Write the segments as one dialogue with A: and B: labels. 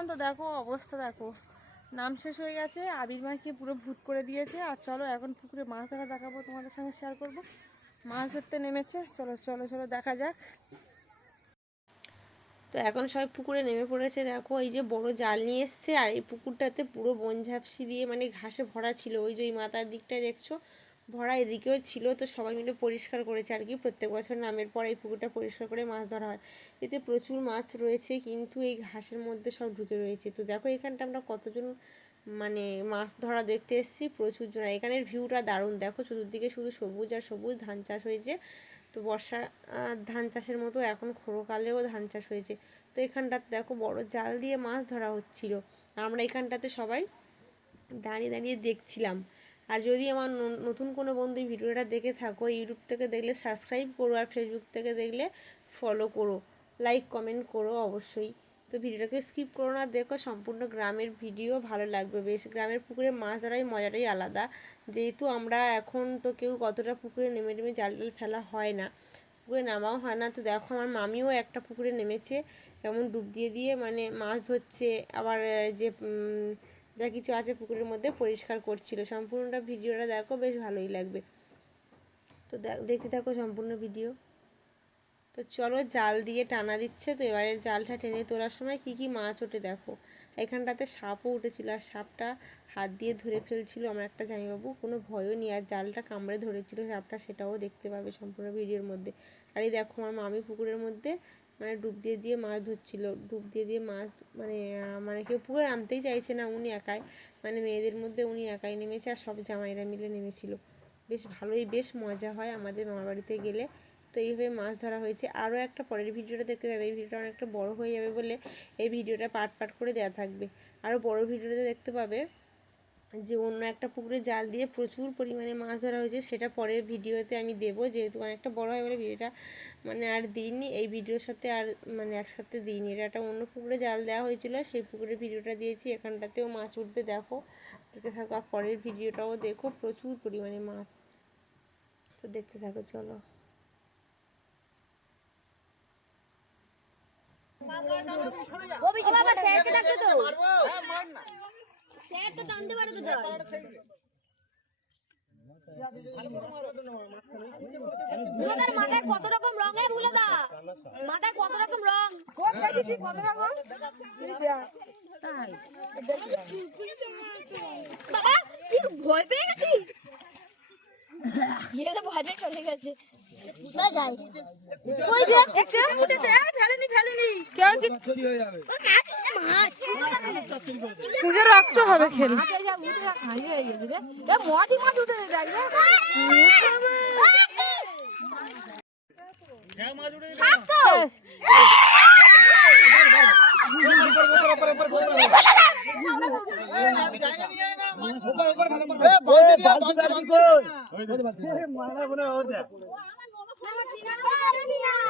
A: আসলাম তো দেখো, অবস্থা দেখো। নাম শেষ হয়ে গেছে, আবির মাকে পুরো ভূত করে দিয়েছে। আর চলো, এখন পুকুরে মাছ ধরা দেখাবো, তোমাদের সঙ্গে শেয়ার করব। মাছ ধরতে নেমেছে, চলো চলো চলো, দেখা যাক। তো এখন সবাই পুকুরে নেমে পড়েছে, দেখো, এই যে বড় জাল নিয়ে এসছে, আর এই পুকুরটাতে পুরো বন ঝাপসি দিয়ে মানে ঘাসে ভরা ছিল। ওই যে ওই মাথার দিকটায় দেখছ? ভরা এদিকেও ছিল, তো সবাই মিলে পরিষ্কার করেছে আর কি। প্রত্যেক বছর নামের পর এই পুকুরটা পরিষ্কার করে মাছ ধরা হয়। এতে প্রচুর মাছ রয়েছে, কিন্তু এই ঘাসের মধ্যে সব ঢুকে রয়েছে। তো দেখো, এখানটা আমরা কতজন মানে মাছ ধরা দেখতে এসেছি, প্রচুর জন। এখানের ভিউটা দারুণ। দেখো, চতুর্দিকে শুধু সবুজ আর সবুজ ধান চাষ হয়েছে। তো বর্ষা ধান চাষের মতো এখন খোড়োকালেও ধান চাষ হয়েছে। তো এখানটাতে দেখো, বড় জাল দিয়ে মাছ ধরা হচ্ছিল। আমরা এখানটাতে সবাই দাঁড়িয়ে দাঁড়িয়ে দেখছিলাম। আর যদি আমার নতুন কোনো বন্ধু ভিডিওটা দেখে থাকো, ইউটিউব থেকে দেখলে সাবস্ক্রাইব করো আর ফেসবুক থেকে দেখলে ফলো করো লাইক কমেন্ট করো অবশ্যই। তো ভিডিওটাকে স্কিপ করো না, দেখো সম্পূর্ণ গ্রামের ভিডিও, ভালো লাগবে বেশ। গ্রামের পুকুরে মাছ ধরাই মজাটাই আলাদা। যেহেতু আমরা এখন তো কেউ কতটা পুকুরে নেমে নেমে জাল টাল ফেলা হয় না, পুকুরে নামাও হয় না। তো দেখো আমার মামিও একটা পুকুরে নেমেছে, কেমন ডুব দিয়ে দিয়ে মানে মাছ ধরছে। আবার যে যা কিছু আছে পুকুরের মধ্যে পরিষ্কার করছিল। সম্পূর্ণটা ভিডিওটা দেখো, বেশ ভালোই লাগবে। তো দেখ- দেখতে থাকো সম্পূর্ণ ভিডিও। তো চলো জাল দিয়ে টানা দিচ্ছে, তো এবারে জালটা টেনে তোলার সময় কি কি মাছ ওঠে দেখো। এখানটাতে সাপও উঠেছিল, আর সাপটা হাত দিয়ে ধরে ফেলছিল, আমার একটা জামাইবাবু। কোনো ভয়ও নেই, আর জালটা কামড়ে ধরেছিল সাপটা, সেটাও দেখতে পাবে সম্পূর্ণ ভিডিওর মধ্যে। আর এই দেখো, আমার মামি পুকুরের মধ্যে মানে ডুব দিয়ে দিয়ে মাছ ধরছিল। ডুব দিয়ে দিয়ে মাছ মানে মানে কেউ পুকুরে নামতেই চাইছে না উনি একাই। মানে মেয়েদের মধ্যে উনি একাই নেমেছে আর সব জামাইরা মিলে নেমেছিল। বেশ ভালোই, বেশ মজা হয় আমাদের মামার বাড়িতে গেলে। তো এইভাবে মাছ ধরা হয়েছে। আরও একটা পরের ভিডিওটা দেখতে যাবে। এই ভিডিওটা অনেকটা বড় হয়ে যাবে বলে এই ভিডিওটা পার্ট পার্ট করে দেওয়া থাকবে। আরও বড় ভিডিওতে দেখতে পাবে যে অন্য একটা পুকুরে জাল দিয়ে প্রচুর পরিমাণে মাছ ধরা হয়েছে, সেটা পরের ভিডিওতে আমি দেবো। যেহেতু অনেকটা বড় হয় বলে ভিডিওটা মানে আর দিইনি, এই ভিডিওর সাথে আর মানে একসাথে দিইনি। এটা একটা অন্য পুকুরে জাল দেওয়া হয়েছিল, সেই পুকুরে ভিডিওটা দিয়েছি, এখানটাতেও মাছ উঠবে, দেখো। দেখতে থাকো, আর পরের ভিডিওটাও দেখো, প্রচুর পরিমাণে মাছ। তো দেখতে থাকো, চলো
B: ও বাবা স্যারকে ডাকছো তো স্যার তো টানতে পারো তো তোমাদের মাথায় কত রকম রঙের ভুলে দা মাথায় কত রকম রং
C: কোন দেখেছি কত রকম?
B: বাবা কি ভয় পেয়ে গেছি এটা তো ভয় পেয়ে চলে গেছে। না যাই। কই যে? দেখছ ফেলেনি ফেলেনি।
A: কেউ কি
B: ও কাজ মাছ
A: নিজের রক্ত হবে খেল।
C: মটি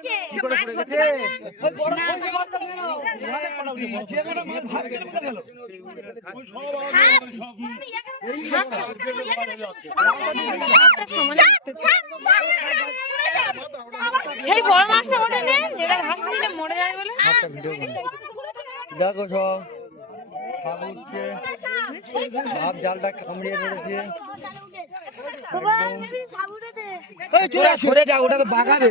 D: গেছে
E: আমাদের সব
A: সেই বড় মাছটা ওঠে নে যেটা ঘাস দিলে মরে যাবে বলে?
D: দেখো সব। সাপ উঠছে সাপ জালটা কামড়িয়ে ধরেছে। সরে যা ওটা তো বাগাবে।